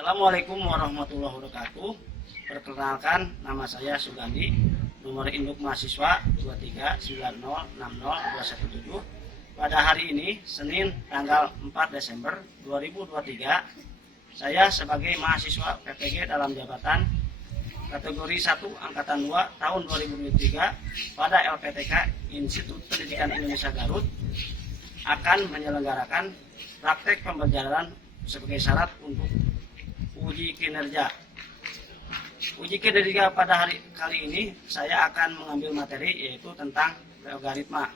Assalamualaikum warahmatullahi wabarakatuh. Perkenalkan, nama saya Sugandi. Nomor induk mahasiswa 239060217. Pada hari ini, Senin tanggal 4 Desember 2023, saya sebagai mahasiswa PPG dalam jabatan kategori 1 angkatan 2 tahun 2023 pada LPTK Institut Pendidikan Indonesia Garut akan menyelenggarakan praktek pembelajaran sebagai syarat untuk uji kinerja. Uji kinerja pada hari kali ini saya akan mengambil materi yaitu tentang logaritma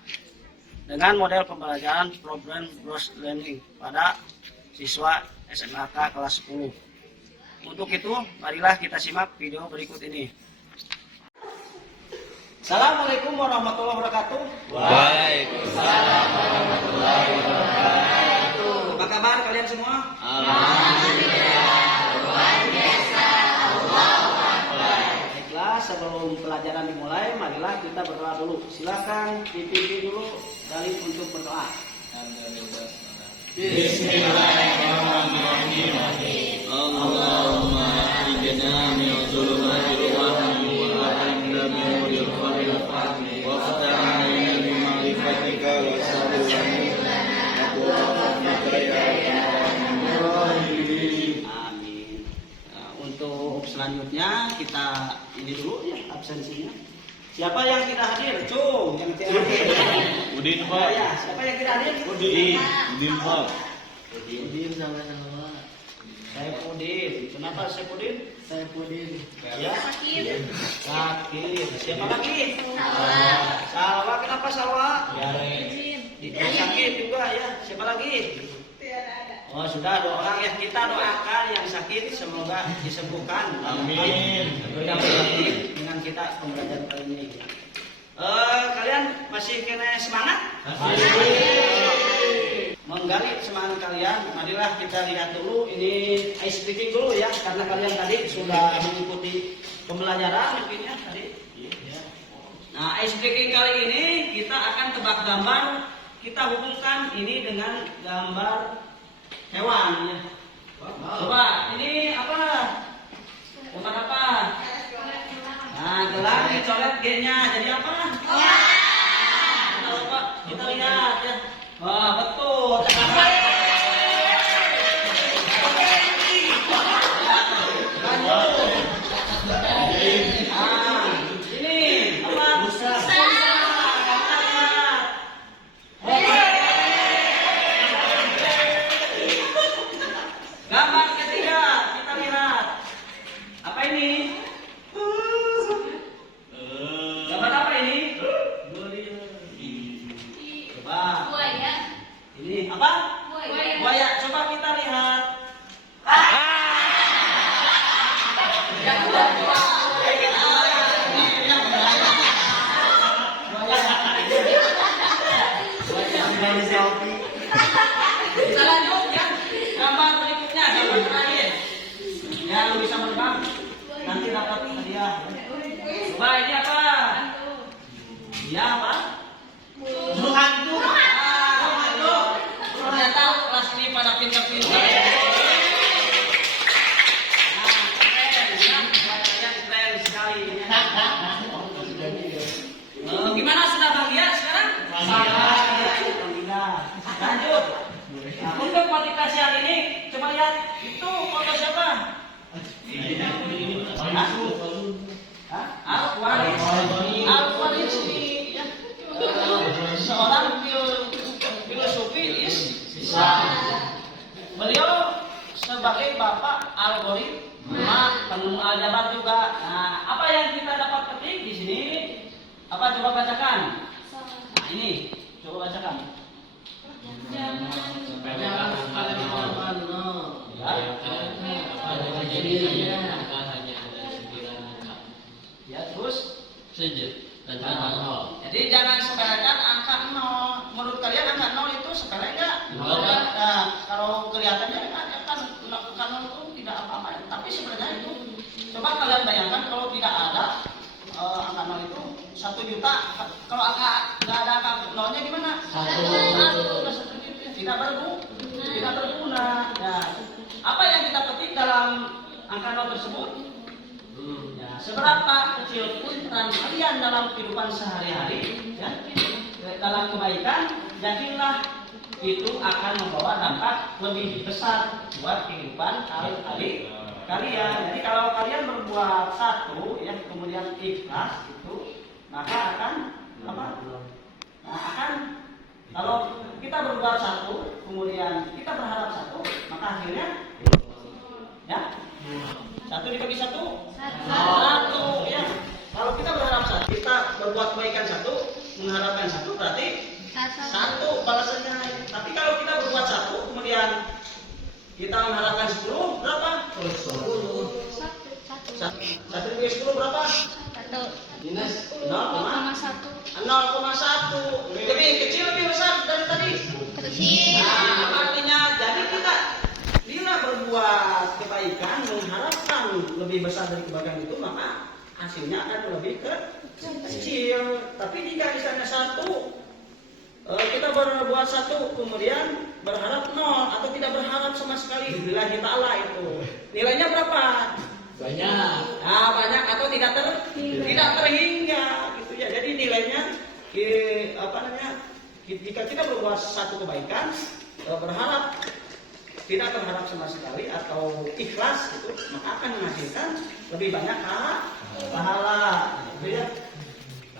dengan model pembelajaran problem based learning pada siswa SMAK kelas 10. Untuk itu, marilah kita simak video berikut ini. Assalamualaikum warahmatullahi wabarakatuh. Waalaikumsalam warahmatullahi wabarakatuh. Apa kabar kalian semua? Alhamdulillah. Luar biasa. Allahu Akbar. Baiklah, sebelum pelajaran dimulai, marilah kita berdoa dulu. Silakan dipimpin dulu dari untuk berdoa. Bismillahirrahmanirrahim. Allahumma akhrijna min dhulumatil wahmi wa akhrijna min nuril fahmi wa ftah 'alaina bi ma'rifatika wa sabbir lana wa rahmatika ya arhamar rahimin. Amin. Nah, untuk selanjutnya kita ini dulu ya absensinya. Siapa yang tidak hadir? Cung, yang tidak hadir. Udin Oh, Pak. ya, siapa yang tidak hadir? Udin Pak. Udin sama-sama. Saya Udin. Kenapa saya Udin? Saya Udin. Ya. Sakit. Siapa lagi? Salwa. Kenapa Salwa? Sakit juga ya. Siapa lagi? Oh, sudah 2 orang ya. Kita doakan yang sakit semoga disembuhkan. Amin. Bergabung dengan kita pembelajaran kali ini. Kalian masih kena semangat? Menggali semangat kalian, marilah kita lihat dulu ini ice breaking dulu ya, karena kalian tadi sudah mengikuti pembelajaran mungkin ya tadi. Nah, ice breaking kali ini kita akan tebak gambar, kita hubungkan ini dengan gambar hewan ya. Coba, ini apa? Bukan apa? Nah, gelang dicoret G-nya jadi apa? Coba kita lihat ya. Wah, betul. Ini apa? Busa. Gambar ketiga kita lihat. Apa ini? Gambar apa ini? Coba. Ini apa? Buaya. Coba kita lihat. Selanjutnya, gambar berikutnya, gambar terakhir. Yang bisa menerbang nanti dapat hadiah. Coba ini apa? Iya apa? Burung hantu. Ternyata kelas ini pada pintar-pintar. Keren sekali. Gimana, sudah bahagia sekarang? Bahagia. Lanjut. Nah, untuk motivasi hari ini, coba lihat itu foto siapa? Al-Waris ya. Seorang filosofis Islam. Beliau sebagai bapak algoritma, penemu aljabar juga. Nah, apa yang kita dapat petik di sini? Apa, coba bacakan? Nah, ini coba bacakan. Ya, terus jadi jangan sepelekan angka 0. Menurut kalian angka 0 itu sepele enggak? Nah, kalau kelihatannya kan angka 0 itu tidak apa-apa, tapi sebenarnya itu coba kalian bayangkan kalau tidak ada angka 0 itu 1 juta. Kalau angka nggak ada angka 0-nya gimana? 1 juta tidak berguna. Nah, apa yang kita petik dalam dalam angka 0 tersebut? Ya, seberapa kecil pun peran kalian dalam kehidupan sehari-hari, ya, dalam kebaikan, yakinlah itu akan membawa dampak lebih besar buat kehidupan kalian. Jadi kalau kalian berbuat satu, ya, kemudian ikhlas itu, maka akan apa? Nah, akan kalau kita berbuat satu, kemudian kita berharap satu, maka akhirnya, ya, satu dibagi satu, satu, ya. Kalau kita berharap satu, kita berbuat kebaikan satu, mengharapkan satu, berarti satu balasannya. Tapi kalau kita berbuat satu, kemudian kita mengharapkan 10, berapa? 10. Satu dibagi 10 berapa? Minus 0,1. 0,1. Lebih kecil, lebih besar dari tadi? Kecil. Nah, artinya jadi kita bila berbuat kebaikan mengharapkan lebih besar dari kebaikan itu, maka hasilnya akan lebih kecil. Tapi jika misalnya satu, kita berbuat satu kemudian berharap 0 atau tidak berharap sama sekali, billahi ta'ala, itu nilainya berapa? Banyak. Nah, banyak atau tidak terhingga gitu ya. Jadi nilainya jika kita berbuat satu kebaikan, tidak berharap sama sekali atau ikhlas itu, maka akan menghasilkan lebih banyak pahala. Gitu ya.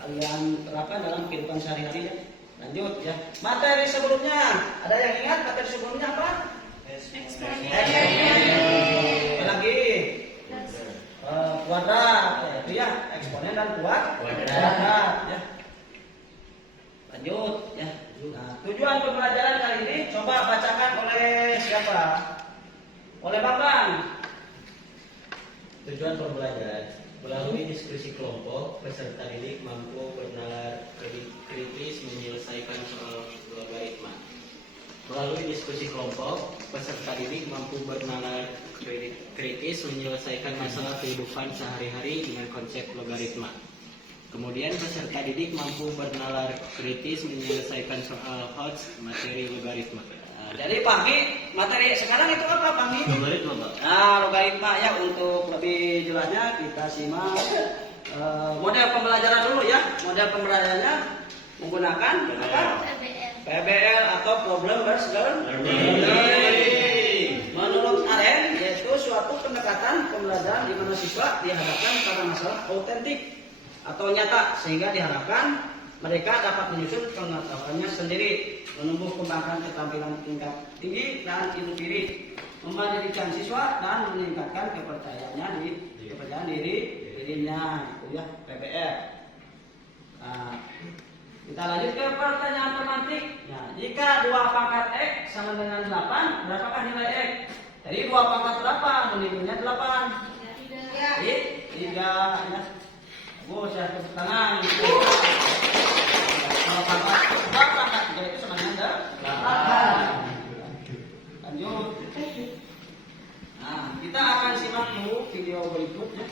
Kalian terapkan dalam kehidupan sehari-hari ya. Lanjut ya. Materi sebelumnya, ada yang ingat materi sebelumnya apa? Eksponen. Lagi kuadrat, itu ya, eksponen dan kuadrat ya. Lanjut ya. Nah, tujuan pembelajaran kali ini coba bacakan oleh siapa? Oleh Bambang. Tujuan pembelajaran melalui diskusi kelompok, peserta didik mampu bernalar kritis menyelesaikan soal logaritma. Melalui diskusi kelompok, peserta didik mampu bernalar kritis menyelesaikan masalah kehidupan sehari-hari dengan konsep logaritma. Kemudian peserta didik mampu bernalar kritis menyelesaikan soal HOTS materi logaritma. Jadi pagi materi sekarang itu apa pagi? Logaritma, Pak. Nah, logaritma ya, untuk lebih jelasnya kita simak model pembelajaran dulu ya. Model pembelajarannya menggunakan apa? PBL atau Problem Based Learning. Menurut Aren, yaitu suatu pendekatan pembelajaran di mana siswa dihadapkan pada masalah autentik atau nyata, sehingga diharapkan mereka dapat menyusun pengetahuannya sendiri, menumbuh kembangkan keterampilan tingkat tinggi dan ilmu diri, memandirikan siswa dan meningkatkan kepercayaan dirinya, itu ya PBL. Nah, kita lanjut ke pertanyaan tematik. Nah, jika 2 pangkat X sama dengan 8, berapakah nilai X? Jadi 2 pangkat berapa? Nilainya 8. 3 ya. Bagus ya, tepuk tangan. Kalau pangkat 3 itu sama dengan 8. Lanjut. Nah, kita akan simak dulu video berikutnya.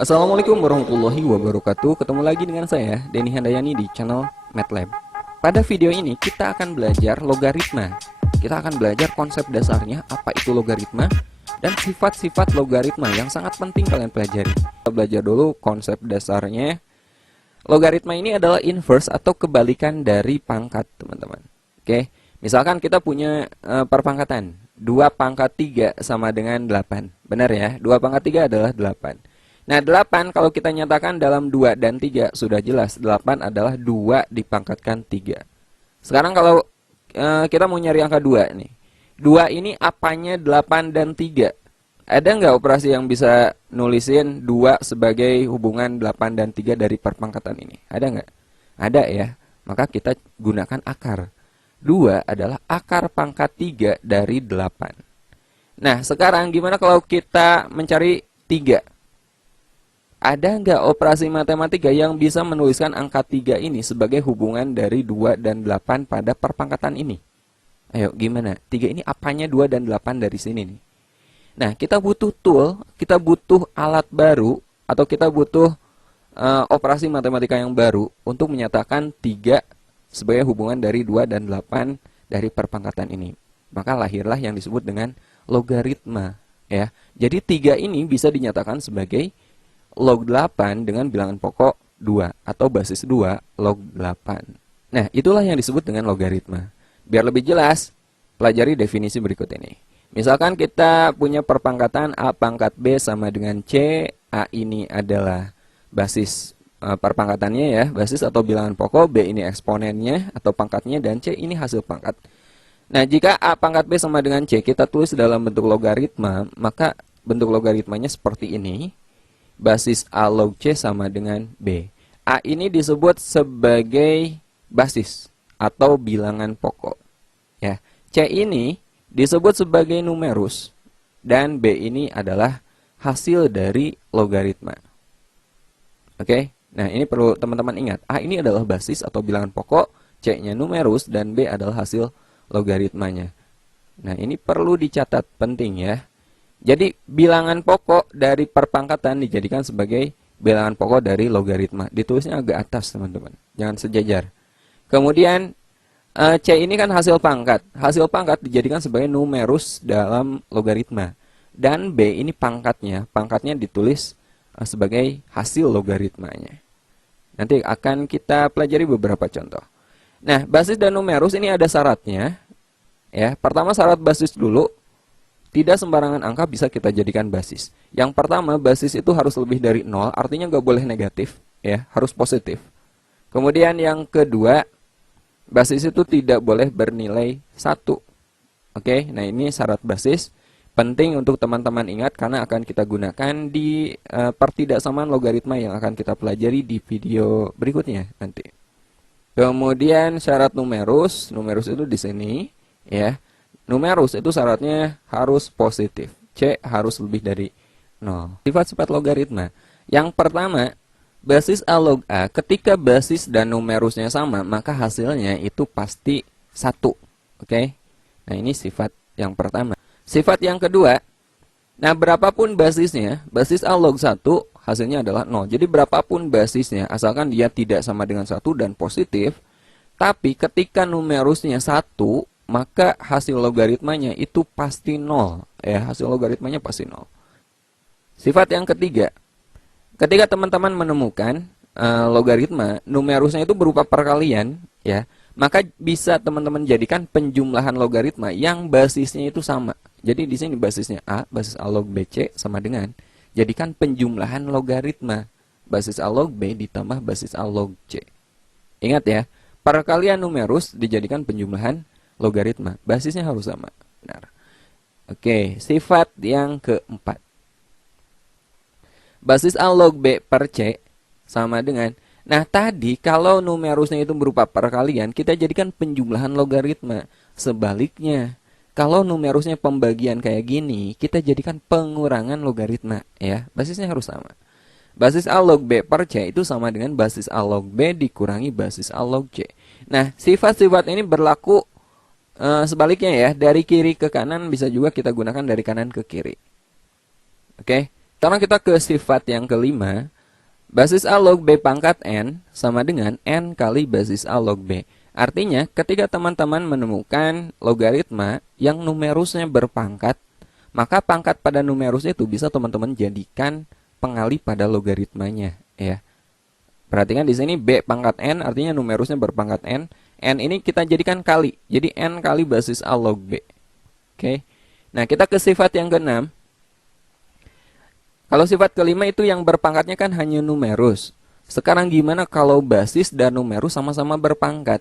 Assalamualaikum warahmatullahi wabarakatuh. Ketemu lagi dengan saya, Denny Handayani, di channel MATLAB. Pada video ini kita akan belajar logaritma. Kita akan belajar konsep dasarnya, apa itu logaritma, dan sifat-sifat logaritma yang sangat penting kalian pelajari. Kita belajar dulu konsep dasarnya. Logaritma ini adalah inverse atau kebalikan dari pangkat, teman-teman. Oke, misalkan kita punya perpangkatan 2 pangkat 3 sama dengan 8. Benar ya, 2 pangkat 3 adalah 8. Nah, 8 kalau kita nyatakan dalam 2 dan 3, sudah jelas 8 adalah 2 dipangkatkan 3. Sekarang kalau kita mau nyari angka 2 nih. 2 ini apanya 8 dan 3? Ada nggak operasi yang bisa nulisin 2 sebagai hubungan 8 dan 3 dari perpangkatan ini? Ada nggak? Ada ya. Maka kita gunakan akar. 2 adalah akar pangkat 3 dari 8. Nah, sekarang gimana kalau kita mencari 3? Ada nggak operasi matematika yang bisa menuliskan angka 3 ini sebagai hubungan dari 2 dan 8 pada perpangkatan ini? Ayo, gimana? 3 ini apanya 2 dan 8 dari sini nih? Nah, kita butuh tool, kita butuh alat baru, atau kita butuh operasi matematika yang baru untuk menyatakan 3 sebagai hubungan dari 2 dan 8 dari perpangkatan ini. Maka lahirlah yang disebut dengan logaritma. ya. Jadi 3 ini bisa dinyatakan sebagai log 8 dengan bilangan pokok 2 atau basis 2 log 8. Nah, itulah yang disebut dengan logaritma. Biar lebih jelas, pelajari definisi berikut ini. Misalkan kita punya perpangkatan A pangkat B sama dengan C. A ini adalah basis perpangkatannya ya, basis atau bilangan pokok, B ini eksponennya atau pangkatnya, dan C ini hasil pangkat. Nah, jika A pangkat B sama dengan C kita tulis dalam bentuk logaritma, maka bentuk logaritmanya seperti ini. Basis A log C sama dengan B. A ini disebut sebagai basis atau bilangan pokok. Ya, C ini disebut sebagai numerus dan B ini adalah hasil dari logaritma. Oke. Nah, ini perlu teman-teman ingat. A ini adalah basis atau bilangan pokok, C-nya numerus, dan B adalah hasil logaritmanya. Nah, ini perlu dicatat, penting ya. Jadi, bilangan pokok dari perpangkatan dijadikan sebagai bilangan pokok dari logaritma. Ditulisnya agak atas, teman-teman. Jangan sejajar. Kemudian, C ini kan hasil pangkat. Hasil pangkat dijadikan sebagai numerus dalam logaritma. Dan B ini pangkatnya. Pangkatnya ditulis sebagai hasil logaritmanya. Nanti akan kita pelajari beberapa contoh. Nah, basis dan numerus ini ada syaratnya. Ya, pertama syarat basis dulu. Tidak sembarangan angka bisa kita jadikan basis. Yang pertama, basis itu harus lebih dari 0, artinya nggak boleh negatif, ya, harus positif. Kemudian yang kedua, basis itu tidak boleh bernilai 1. Oke, nah ini syarat basis. Penting untuk teman-teman ingat karena akan kita gunakan di pertidaksamaan logaritma yang akan kita pelajari di video berikutnya nanti. Kemudian syarat numerus, numerus itu di sini ya. Numerus itu syaratnya harus positif. C harus lebih dari 0. Sifat-sifat logaritma. Yang pertama, basis A log A, ketika basis dan numerusnya sama, maka hasilnya itu pasti 1. Oke? Nah, ini sifat yang pertama. Sifat yang kedua, nah berapapun basisnya, basis A log 1 hasilnya adalah 0. Jadi berapapun basisnya, asalkan dia tidak sama dengan 1 dan positif, tapi ketika numerusnya 1, maka hasil logaritmanya itu pasti 0. Ya, hasil logaritmanya pasti 0. Sifat yang ketiga, ketika teman-teman menemukan logaritma, numerusnya itu berupa perkalian, ya, maka bisa teman-teman jadikan penjumlahan logaritma yang basisnya itu sama. Jadi di sini basisnya A, basis A log BC sama dengan jadikan penjumlahan logaritma basis A log B ditambah basis A log C. Ingat ya, perkalian numerus dijadikan penjumlahan logaritma, basisnya harus sama. Benar. Oke, sifat yang keempat. Basis A log B per C sama dengan, nah tadi kalau numerusnya itu berupa perkalian, kita jadikan penjumlahan logaritma. Sebaliknya, kalau numerusnya pembagian kayak gini, kita jadikan pengurangan logaritma, ya. Basisnya harus sama. Basis A log B per C itu sama dengan basis A log B dikurangi basis A log C. Nah, sifat-sifat ini berlaku sebaliknya ya. Dari kiri ke kanan bisa juga kita gunakan dari kanan ke kiri. Oke. Sekarang kita ke sifat yang kelima. Basis A log B pangkat N sama dengan N kali basis A log B. Artinya, ketika teman-teman menemukan logaritma yang numerusnya berpangkat, maka pangkat pada numerus itu bisa teman-teman jadikan pengali pada logaritmanya, ya. Perhatikan di sini B pangkat N, artinya numerusnya berpangkat N. N ini kita jadikan kali, jadi N kali basis A log B. Oke. Nah, kita ke sifat yang keenam. Kalau sifat kelima itu yang berpangkatnya kan hanya numerus. Sekarang gimana kalau basis dan numerus sama-sama berpangkat?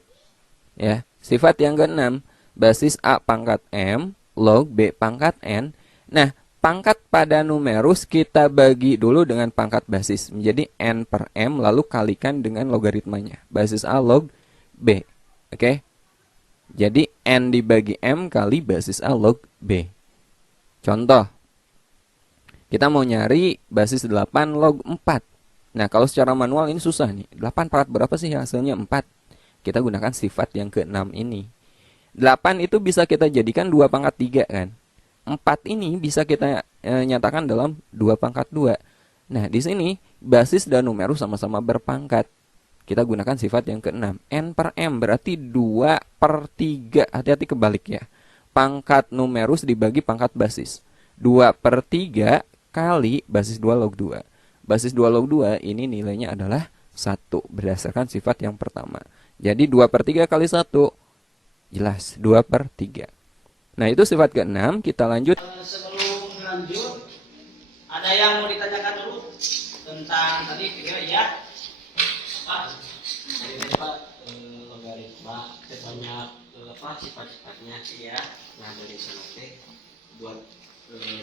Ya, sifat yang keenam, basis A pangkat M log B pangkat N. Nah, pangkat pada numerus kita bagi dulu dengan pangkat basis menjadi N per M, lalu kalikan dengan logaritmanya, basis A log B. Oke. Jadi N dibagi M kali basis A log B. Contoh, kita mau nyari basis 8 log 4. Nah, kalau secara manual ini susah nih. 8 pangkat berapa sih hasilnya? 4. Kita gunakan sifat yang ke-6 ini. 8 itu bisa kita jadikan 2 pangkat 3 kan. 4 ini bisa kita nyatakan dalam 2 pangkat 2. Nah, di sini basis dan numerus sama-sama berpangkat. Kita gunakan sifat yang ke-6. N per M berarti 2 per 3. Hati-hati kebalik ya. Pangkat numerus dibagi pangkat basis. 2/3 kali basis 2 log 2. Basis 2 log 2 ini nilainya adalah 1 berdasarkan sifat yang pertama. Jadi 2/3 kali 1 jelas 2/3. Nah, itu sifat ke-6. Kita lanjut. Sebelum lanjut, ada yang mau ditanyakan dulu tentang tadi video ya? Apa? Jadi Pak, logaritma banyak sifat-sifatnya sih ya. Nah, dari sana teh buat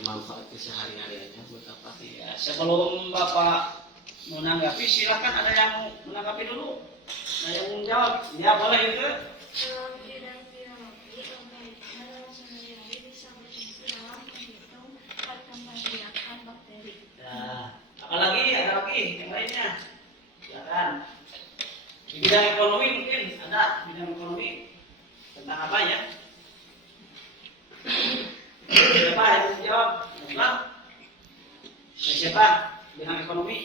manfaat sehari-hari aja buat apa? Ya, sebelum Bapak menanggapi, silakan ada yang menanggapi dulu. Ada yang mau jawab? Ya, boleh itu. Dalam bidang biologi, logaritma dalam sehari-hari bisa berfungsi dalam menghitung perkembangbiakan bakteri. Ya, apalagi ada lagi yang lainnya. Ya kan? Di bidang ekonomi mungkin ada bidang ekonomi tentang apa ya? Siapa yang mau jawab? Bilang. Siapa? Bidang ekonomi.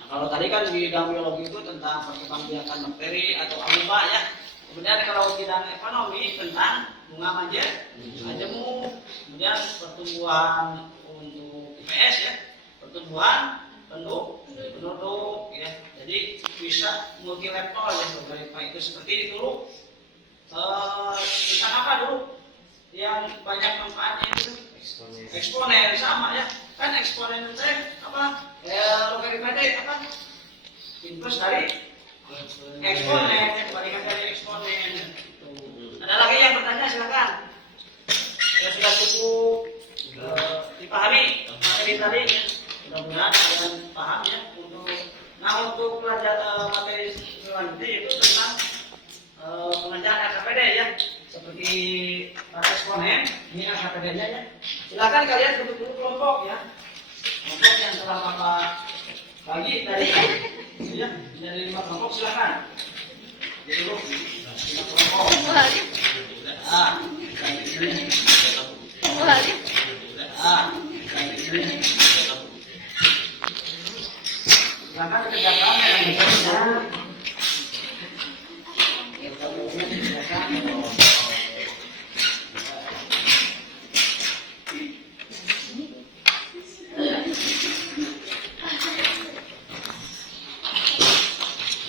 Nah, kalau tadi kan di bidang biologi itu tentang perkembangbiakan bakteri atau amoeba ya. Kemudian kalau bidang ekonomi tentang bunga majemuk, kemudian pertumbuhan untuk IPS ya, pertumbuhan penduduk ya. Jadi bisa multi level ya logaritma itu seperti itu dulu. Tentang apa dulu? Yang banyak manfaatnya itu eksponen sama ya. Kan eksponen itu apa? Logaritma itu apa? Inverse dari eksponen, kebalikan dari eksponen. Ada lagi yang bertanya, silakan. Ya sudah cukup dipahami materi tadi ya. Mudah-mudahan kalian paham ya. Untuk pelajaran materi selanjutnya itu tentang pengerjaan RKPD ya. Seperti pada eksponen, ini RKPD-nya ya. Silakan kalian bentuk dulu kelompok ya. Kelompok yang telah Bapak bagi dari ya, dari 5 kelompok silakan. Jadi dulu 5 kelompok. Silakan kerjakan yang bisa.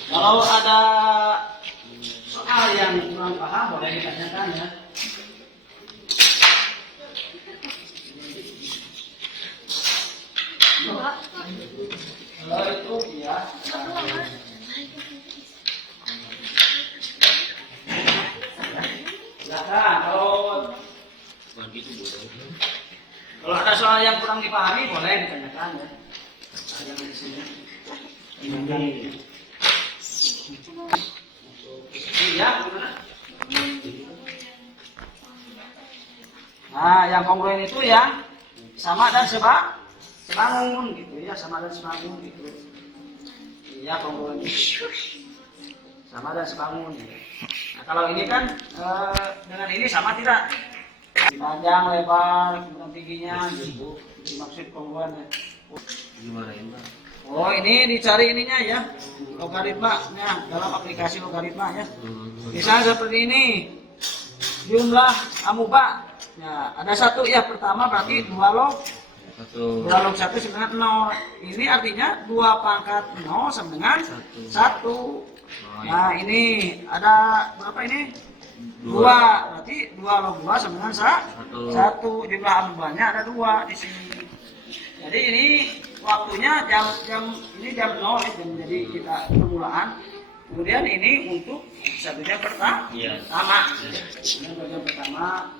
Kalau ada soal yang kurang paham boleh ditanyakan ya. Kalau itu ya. Silakan. Kalau ada soal yang kurang dipahami boleh ditanyakan ya. Ada yang di sini. Iya, gimana? Nah, yang kongruen itu yang sama dan sebangun gitu ya, sama dan sebangun gitu. Iya, kongruen itu sama dan sebangun. Nah, kalau ini kan dengan ini sama tidak? Panjang, lebar, kemudian tingginya gitu. Dimaksud kongruen ya. Gimana ini, Pak? Oh, ini dicari ininya ya, logaritmanya dalam aplikasi logaritma ya. Misalnya seperti ini, jumlah amoeba. Ya, ada 1 ya, pertama berarti 2 log 1 sama dengan 0. Ini artinya 2 pangkat 0 sama dengan 1. Nah, ini ada berapa ini? 2. Berarti 2 log 2 sama dengan 1. Jumlah amoebanya ada 2 di sini. Jadi ini waktunya jam 0 ya, jadi kita permulaan. Kemudian ini untuk satunya pertama. Yang pertama.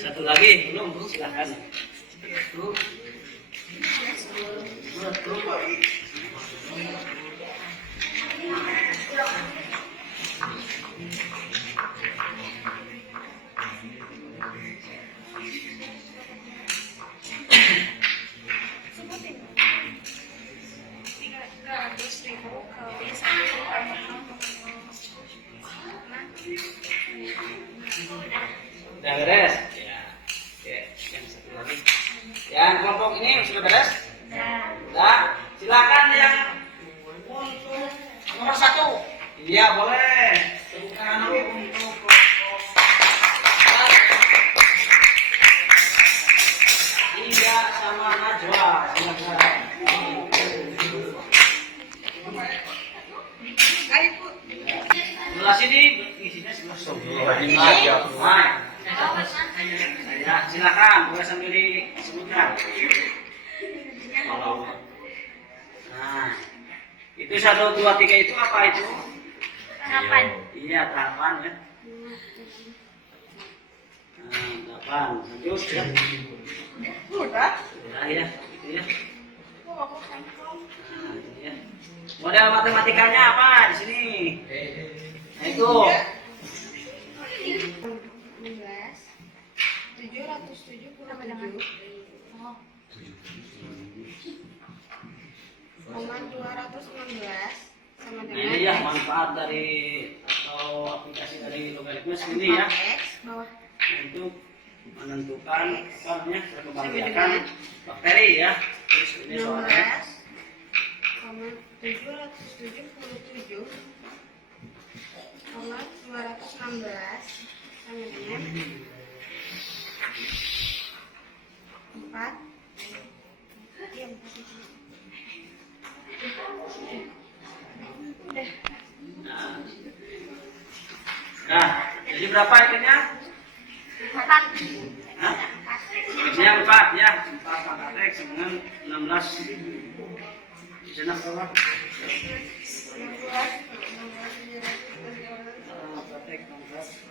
Satu lagi belum Bu, silakan. Bu. Sebutin. 300.000 kali 1 Udah beres? Ya. Oke, yang satu lagi. Yang kelompok ini sudah beres? Udah. Silakan yang untuk nomor 1. Iya, boleh. Bukan untuk kelompok 3 sama Najwa. Silakan. Sebelah sini isinya sebelah sini. Ya, silakan, boleh sambil disebutkan. Nah, itu 1, 2, 3 itu apa itu? Tahapan. Iya, tahapan ya. Nah, 8. Lanjut ya. Udah. Udah ya, itu ya. Nah, itu ya. Model matematikanya apa di sini? Nah, itu. 216 sama Nah, dengan ini ya manfaat dari atau aplikasi dari logaritma ini ya. X bawah Untuk menentukan apa namanya perkembangbiakan bakteri ya. Terus ini soalnya 16,777 sama 216 sama dengan 4. Iya, nah, jadi berapa itunya? 4. Hah? Itunya 4 ya. 4 pangkat X dengan 16. Di sana berapa? Praktek 16.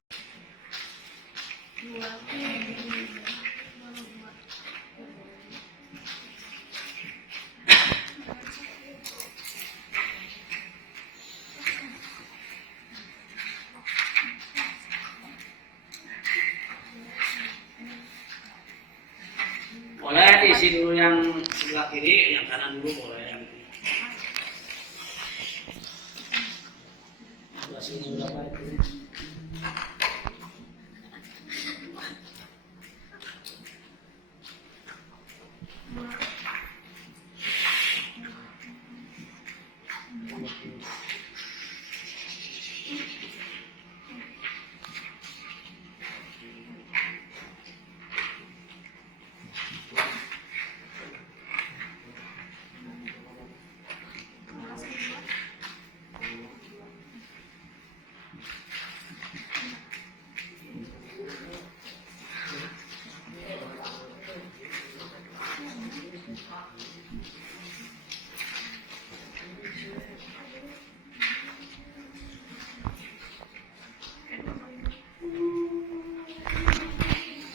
Boleh diisi dulu yang sebelah kiri, yang kanan dulu boleh. Yang sebelah sini berapa itu?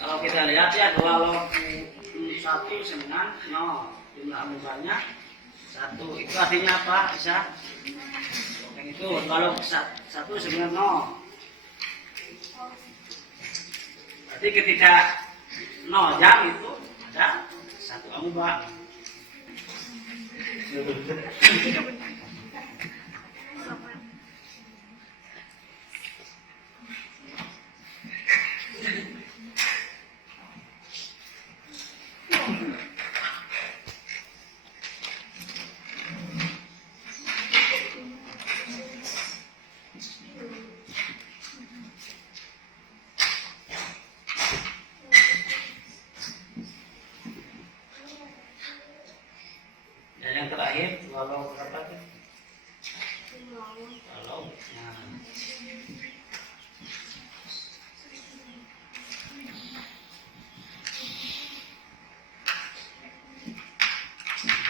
Kalau kita lihat ya, kalau 1 dengan 0 jumlah amubanya 1 itu artinya apa? Bisa yang itu kalau 1 dengan 0 berarti ketika 0 jam itu ada 1 amuba. Dan yang terakhir walau berapa itu? Walau nah.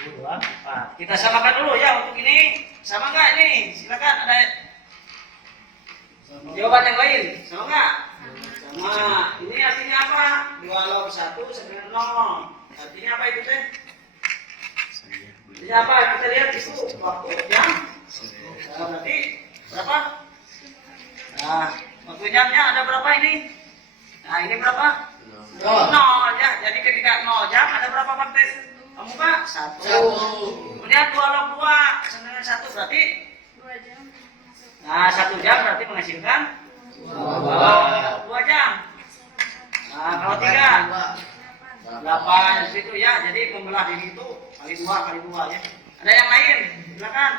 Dua, 4. Kita samakan dulu ya untuk ini. Sama nggak ini? Silakan ada jawaban yang lain. Sama nggak? Sama. Ini artinya apa? 2 log 1 sama dengan 0. Artinya apa itu teh? Artinya apa? Kita lihat itu waktu jam. Nah, berarti berapa? Nah, waktu jamnya ada berapa ini? Nah ini berapa? Nol ya. Jadi ketika 0 jam ada berapa bakter? Muka? 1. Kemudian 2 log 2 sama dengan 1 berarti 2 jam. nah 1 jam berarti menghasilkan 2 jam. Nah kalau 3 8 situ ya. Jadi membelah diri itu kali 2 ya. Ada yang lain? Silakan.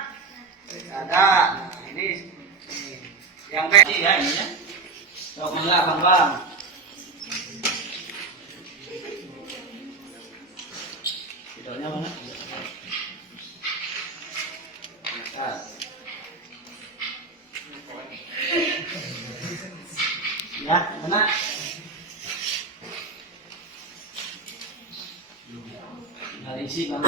Ada. Nah ini yang B ya ini ya. Coba enggak Bang. Videonya mana? Nah. Ya, mana? Dari isi Bang.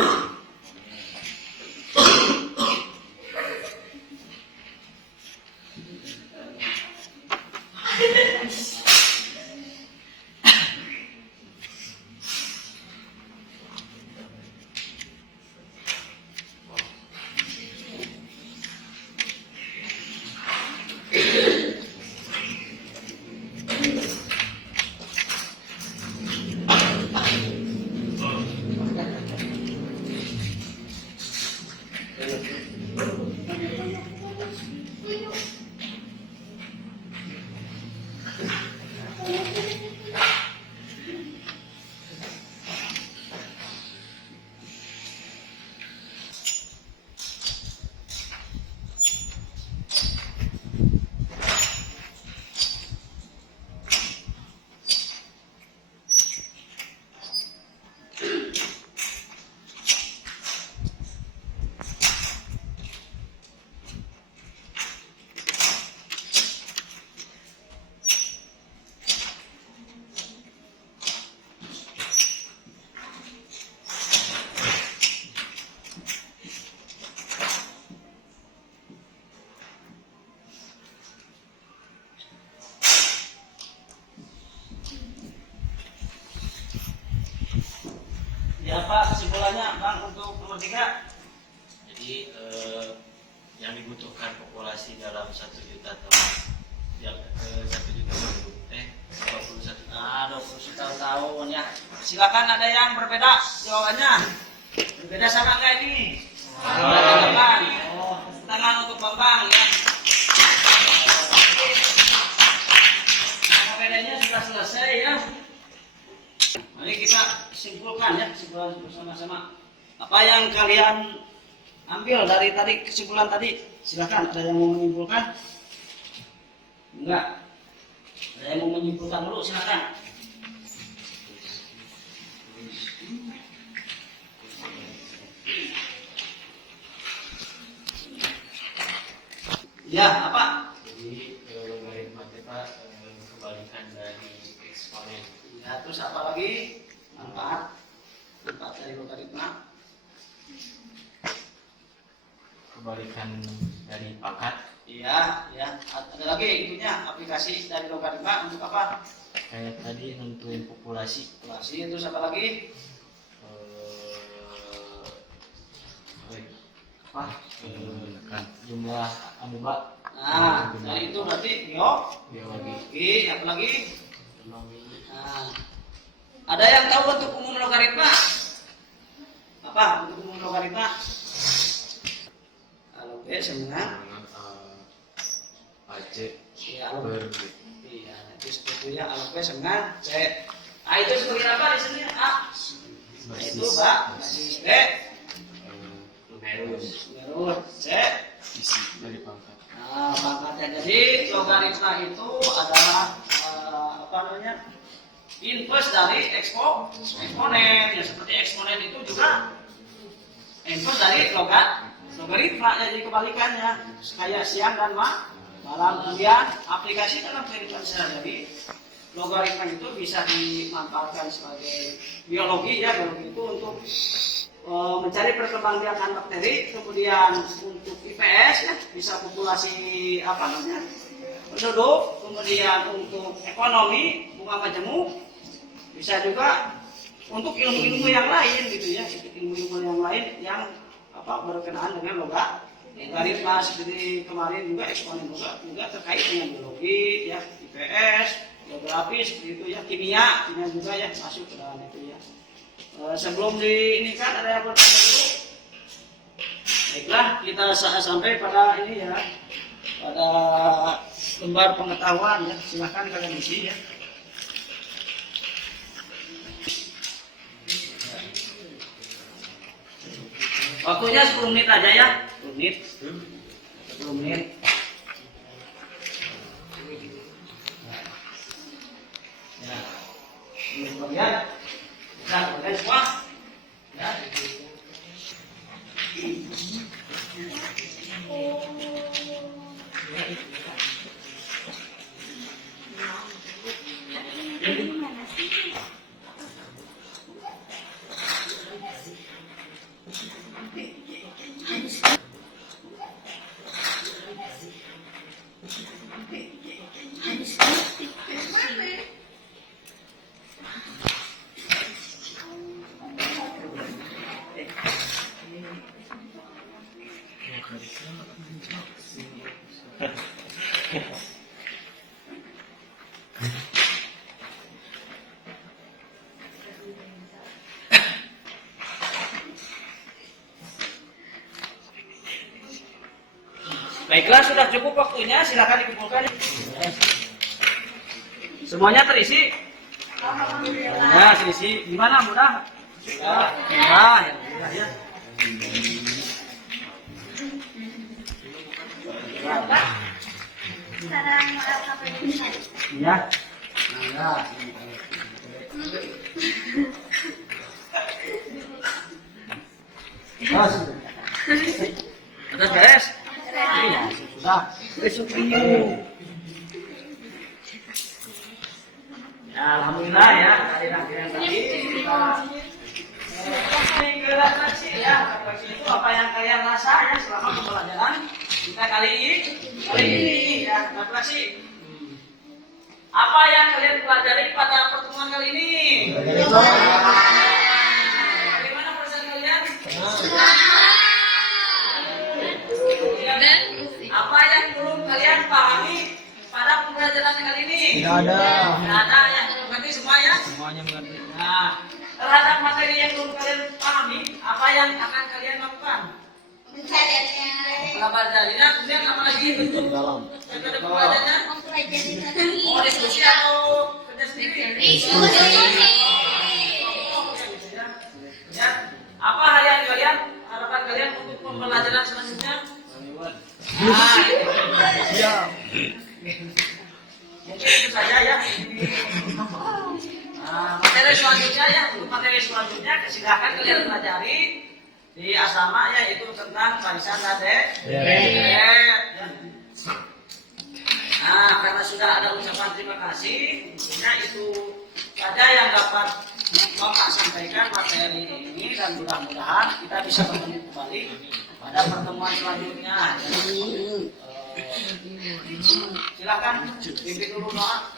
Ya apa kesimpulannya Bang untuk nomor 3? Jadi yang dibutuhkan populasi dalam 1 juta tahun yang 1 juta penduduk 21 Nah, 21 tahun ya. Silakan ada yang berbeda jawabannya. Berbeda sama enggak ini? Tangan. Oh, tangan untuk Bang ya. Nah, bedanya sudah selesai ya. Mari kita simpulkan ya, kesimpulan bersama-sama. Apa yang kalian ambil dari tadi kesimpulan tadi? Silakan, ada yang mau menyimpulkan? Enggak. Ada yang mau menyimpulkan dulu, silakan. Ya, apa? Jadi logaritma kita kebalikan dari eksponen. Ya, terus apa lagi? Manfaat dari logaritma. Kebalikan dari pangkat. Iya, ya. Ada lagi itunya aplikasi dari logaritma untuk apa? Kayak tadi nentuin populasi. Populasi, terus apa lagi? Jumlah amuba. Nah, dari itu berarti biologi, apa lagi? Nah, ada yang tahu bentuk umum logaritma? Apa bentuk umum logaritma? Kalau B sama AC iya, iya, itu sebetulnya alok B sama C. Nah, itu sebagai apa di sini? A. Nah, itu basis B. Numerus. C. isi dari pangkat. Nah, pangkatnya. Jadi logaritma itu adalah apa namanya? Inverse dari eksponen. Ya, seperti eksponen itu juga inverse dari logaritma. Jadi kebalikannya kayak siang dan malam. Kemudian aplikasi dalam kehidupan sehari-hari, logaritma itu bisa dimanfaatkan sebagai biologi ya. Biologi itu untuk mencari perkembangbiakan bakteri, kemudian untuk IPS ya, bisa populasi apa namanya penduduk, kemudian untuk ekonomi bunga majemuk, bisa juga untuk ilmu-ilmu yang lain gitu ya, ilmu-ilmu yang lain yang apa berkenaan dengan logaritma seperti kemarin juga eksponen juga terkait dengan biologi ya, IPS, geografi seperti itu ya, kimia juga ya masuk ke dalam itu ya. Sebelum di ini kan ada yang bertanya dulu. Baiklah, kita sampai pada ini ya, pada lembar pengetahuan ya. Silahkan kalian isi ya. Waktunya 10 menit aja ya, 10 menit. 10 menit. Ya. Ini bagian. Nah, bagian semua. Ya. Baiklah, sudah cukup waktunya, silakan dikumpulkan. Semuanya terisi? Ya, terisi. Gimana, mudah? Sudah. Nah, ya. Ya. Nah, Atas beres? Iya, sudah. Besok minggu. Ya, alhamdulillah ya. Yang tadi kita redaksi ya. Redaksi itu apa yang kalian rasa ya selama pembelajaran kita kali ini ya. Redaksi. Apa yang kalian pelajari pada pertemuan kali ini? Bagaimana perasaan kalian? Apa yang belum kalian pahami pada pembelajaran kali ini? Tidak ada. Tidak ada ya. Mengerti semua ya? Semuanya mengerti. Nah, terhadap materi yang belum kalian pahami, apa yang akan kalian lakukan? Mempelajarinya, kemudian apa lagi bentuk metode pembelajarannya? Mau diskusi atau kerja sendiri? Ya. Apa hal yang kalian harapan kalian untuk pembelajaran selanjutnya? Mungkin itu saja ya. Materi selanjutnya ya, untuk materi selanjutnya silakan kalian pelajari di asrama yaitu tentang barisan dan deret. Nah, karena sudah ada ucapan terima kasih, tentunya itu saja yang dapat Bapak sampaikan materi ini dan mudah-mudahan kita bisa bertemu kembali pada pertemuan selanjutnya. Silakan pimpin dulu doa.